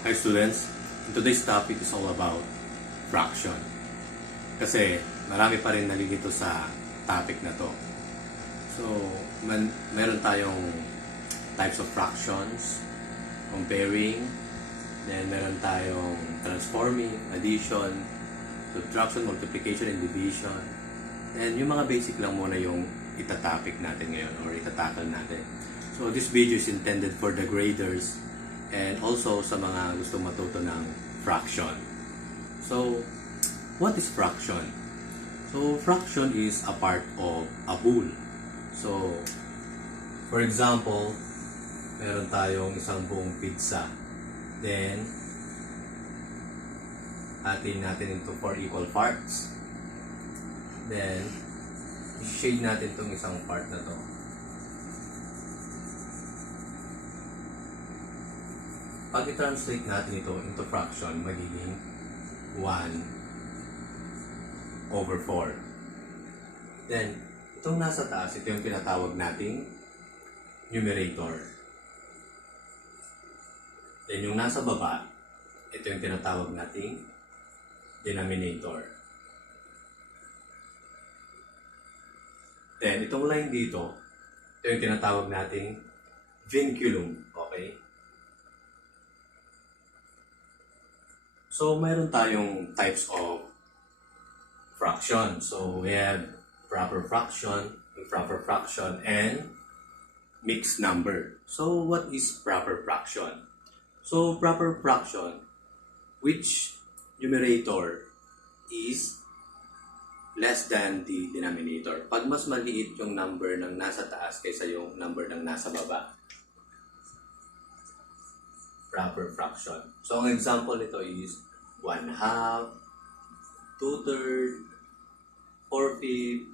Hi students, today's topic is all about fraction. Kasi marami pa rin nalilito sa topic na to. So, meron tayong types of fractions, comparing, then meron tayong transforming, addition, subtraction, multiplication, and division. And yung mga basic lang muna yung itatopic natin ngayon or itatakal natin. So, this video is intended for the graders and also sa mga gustong matuto ng fraction. So, what is fraction? So, fraction is a part of a whole. So, for example, meron tayong isang buong pizza. Then, hatiin natin into 4 equal parts. Then, i-shade natin itong isang part na to. Pag i-translate natin ito into fraction, magiging 1/4. Then, itong nasa taas, ito yung tinatawag nating numerator. Then, yung nasa baba, ito yung tinatawag nating denominator. Then, itong line dito, ito yung tinatawag nating vinculum. Okay? So, mayroon tayong types of fraction. So, we have proper fraction, improper fraction, and mixed number. So, what is proper fraction? So, proper fraction, which numerator is less than the denominator. Pag mas maliit yung number ng nasa taas kaysa yung number ng nasa baba, proper fraction. So, ang example nito is 1/2, 2/3, 4/5.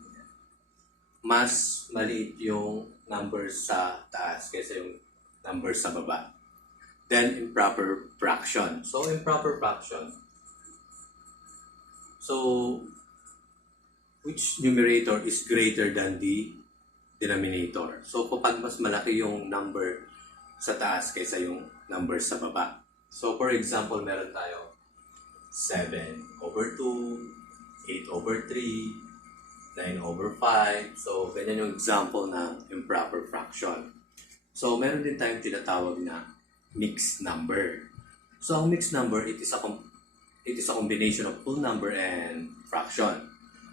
Mas maliit yung number sa taas kaysa yung number sa baba. Then, improper fraction. So, improper fraction. So, which numerator is greater than the denominator? So, kapag mas malaki yung number sa taas kaysa yung number sa baba. So, for example, meron tayo 7/2, 8/3, 9/5. So, ganyan yung example ng improper fraction. So, meron din tayong tinatawag na mixed number. So, ang mixed number, it is a combination of whole number and fraction.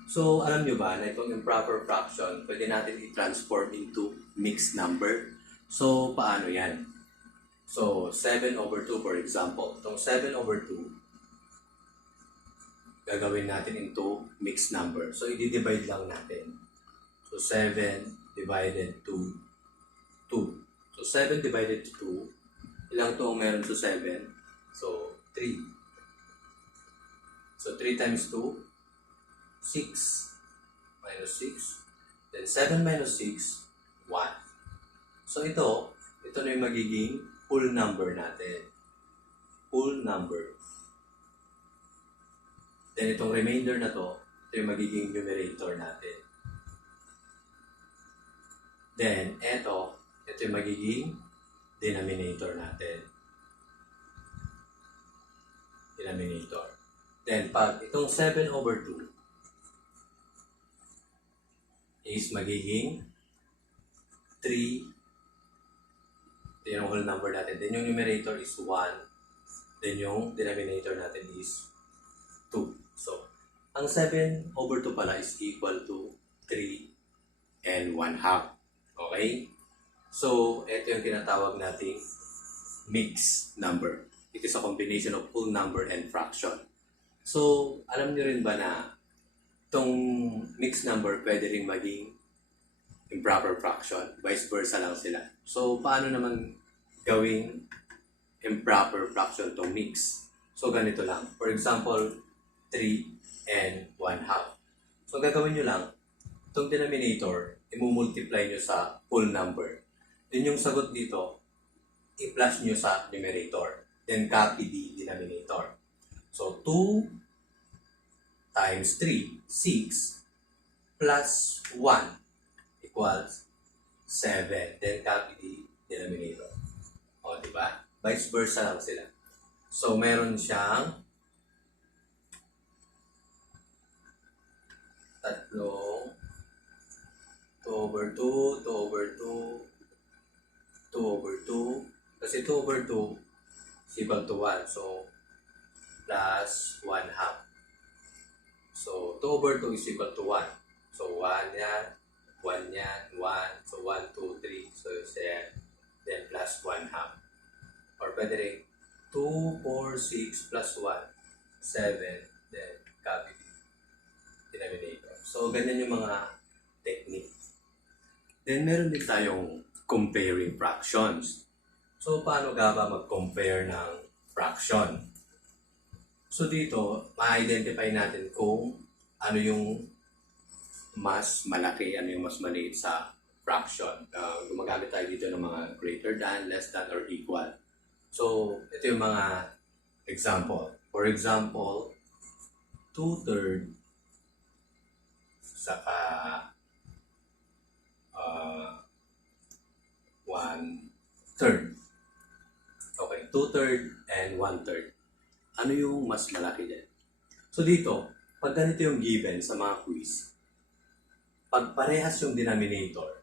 So, alam nyo ba na itong improper fraction, pwede natin i-transform into mixed number. So, paano yan? So, 7/2 for example. Itong 7/2, gagawin natin into mixed number. So, i-divide lang natin. So, 7 divided to 2. So, 7 divided to 2. Ilang to ang meron sa 7? So, 3. So, 3 times 2, 6. Minus 6. Then, 7 minus 6, 1. So, ito na yung magiging whole number natin. Whole number. Then, itong remainder na to, ito yung magiging numerator natin. Then, ito yung magiging denominator natin. Denominator. Then, pag itong 7/2 is magiging 3. Ito yung whole number natin. Then, yung numerator is 1. Then, yung denominator natin is 2. So, ang 7/2 pala is equal to 3 and 1/2. Okay? So, ito yung tinatawag nating mixed number. It is a combination of whole number and fraction. So, alam niyo rin ba na itong mixed number pwede rin maging improper fraction? Vice versa lang sila. So, paano naman gawing improper fraction to mix? So, ganito lang. For example, 3 and 1/2. So, gagawin nyo lang, itong denominator, i-multiply nyo sa whole number. Then, yung sagot dito, i-plus nyo sa numerator. Then, copy the denominator. So, 2 times 3, 6, plus 1 equals 7. Then, copy the denominator. O, diba? Vice versa lang sila. So, meron siyang tatlong 2/2, 2/2, 2/2. Kasi 2/2 is equal to 1. So, plus 1 half. So, 2/2 is equal to 1. So, 1 yan, 1 yan, 1. So, 1, 2, 3. So, yan. Then, plus 1 half. Or pwede rin 2, 4, 6 plus 1, 7. Then, copy denominator. So, ganyan yung mga technique. Then, meron din tayong comparing fractions. So, paano ba mag-compare ng fraction? So, dito, ma-identify natin kung ano yung mas malaki, ano yung mas maliit sa fraction. Gumagamit tayo dito ng mga greater than, less than, or equal. So, ito yung mga example. For example, 2/3 saka 1/3. Okay, 2/3 and 1/3. Ano yung mas malaki din? So dito, pag ganito yung given sa mga quiz, pag parehas yung denominator,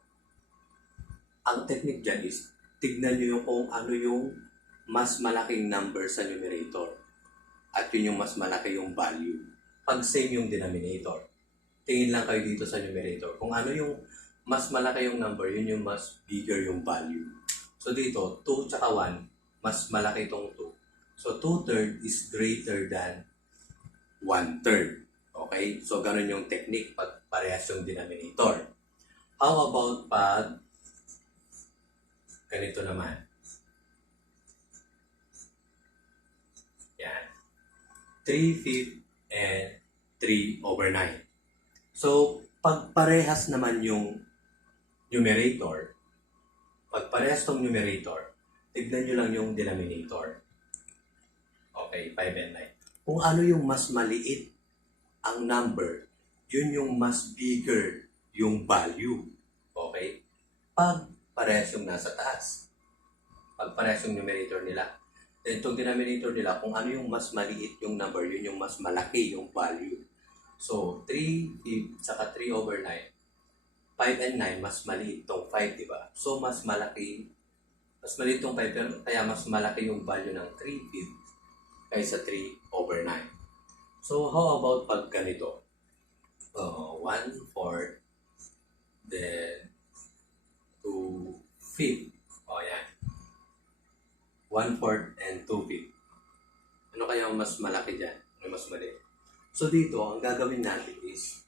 ang technique dyan is, tignan nyo yung kung ano yung mas malaking number sa numerator at yun yung mas malaki yung value. Pag same yung denominator, tingin lang kayo dito sa numerator. Kung ano yung mas malaki yung number, yun yung mas bigger yung value. So dito, 2 tsaka 1, mas malaki itong 2. So 2/3 is greater than 1/3. Okay? So ganun yung technique pag parehas yung denominator. How about pag ganito naman? Yan. 3/5 and 3/9. So, pag parehas naman yung numerator, pag parehas tong numerator, tignan nyo lang yung denominator. Okay, 5 and 9. Kung ano yung mas maliit ang number, yun yung mas bigger yung value. Okay? Pag parehas yung nasa taas, pag parehas yung numerator nila, then itong denominator nila, kung ano yung mas maliit yung number, yun yung mas malaki yung value. So, 3/5 saka 3/9. 5 and 9, mas maliit itong 5, di ba? So, mas maliit itong 5, pero kaya mas malaki yung value ng 3/5 kaysa 3/9. So, how about pag ganito? 1/4, then 2/5. O, yan. 1/4 and 2/5. Ano kaya mas malaki dyan? Ano mas maliit? So, dito, ang gagawin natin is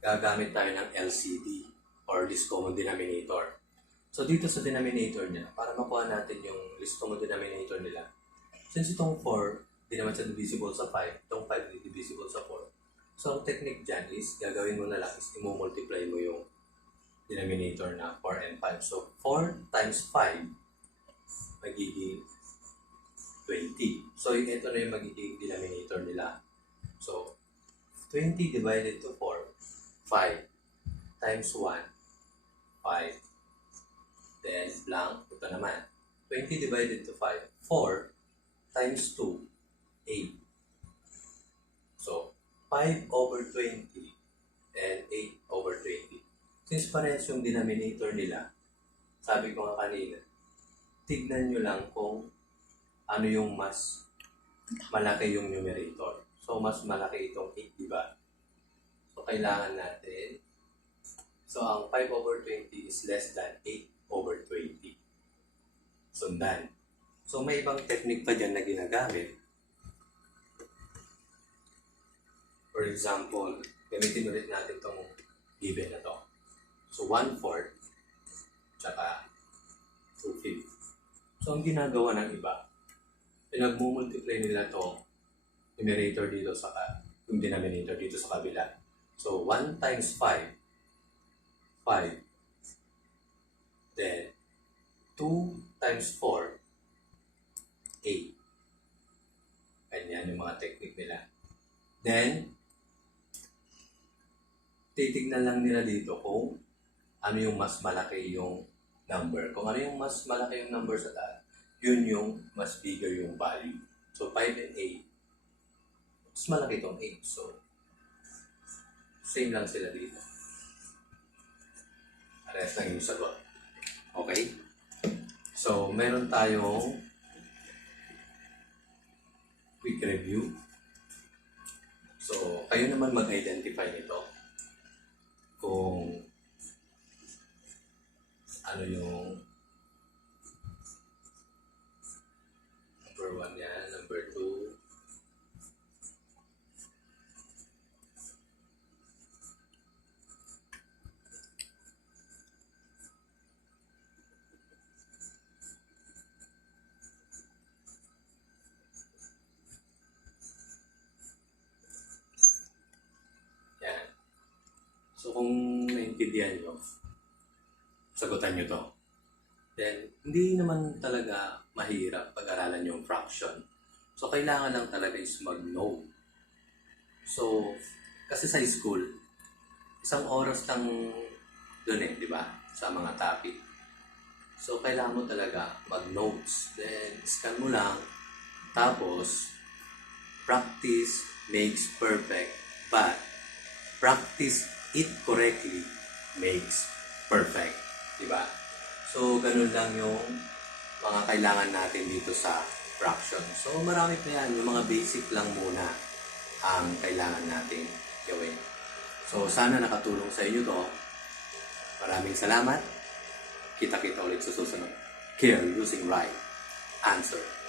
gagamit tayo ng LCD or least common denominator. So, dito sa denominator niya, para makuha natin yung least common denominator nila, since itong 4, di naman siya divisible sa 5, itong 5 di divisible sa 4. So, ang technique dyan is, gagawin mo na lang is, i-multiply mo yung denominator na 4 and 5. So, 4 times 5, magiging 20. So, ito na yung magiging denominator nila. So, 20 divided to 4, 5 times 1, 5. Then, blank, ito naman. 20 divided to 5, 4 times 2, 8. So, 5/20 and 8/20. Since parehas yung denominator nila, sabi ko nga kanina, tignan nyo lang kung ano yung mas malaki yung numerator. So, mas malaki itong 8, di ba? So, kailangan natin. So, ang 5/20 is less than 8/20. Sundan. So, may ibang technique pa dyan na ginagamit. For example, gamitin ulit natin itong given na to. So, 1/4 tsaka 2/5. So, ang ginagawa ng iba, pinag-multiply nila to numerator dito sa yung denominator dito sa kabila. So, 1 times 5, 5. Then, 2 times 4, 8. Ganyan yung mga technique nila. Then, titignan lang nila dito kung ano yung mas malaki yung number. Kung ano yung mas malaki yung number sa taas, yun yung mas bigger yung value. So, So, 5 and 8. Mas malaki itong 8. So, same lang sila dito. Parehas lang yung sagot. Okay? So, meron tayong quick review. So, kayo naman mag-identify nito kung ano yung number 1 yan, number 2. Yan. So, kung naintindihan nyo, sagutan nyo to. Then, hindi naman talaga mahirap pag-aralan yung fraction. So, kailangan lang talaga is mag-know. So, kasi sa school, isang oras lang doon di ba? Sa mga topic. So, kailangan mo talaga mag-notes. Then, scan mo lang. Tapos, practice makes perfect. But, practice it correctly makes perfect. Diba? So, ganun lang yung mga kailangan natin dito sa fraction. So, marami pa yan. Yung mga basic lang muna ang kailangan natin gawin. So, sana nakatulong sa inyo to. Maraming salamat. Kita-kita ulit sa susunod. Care using right answer.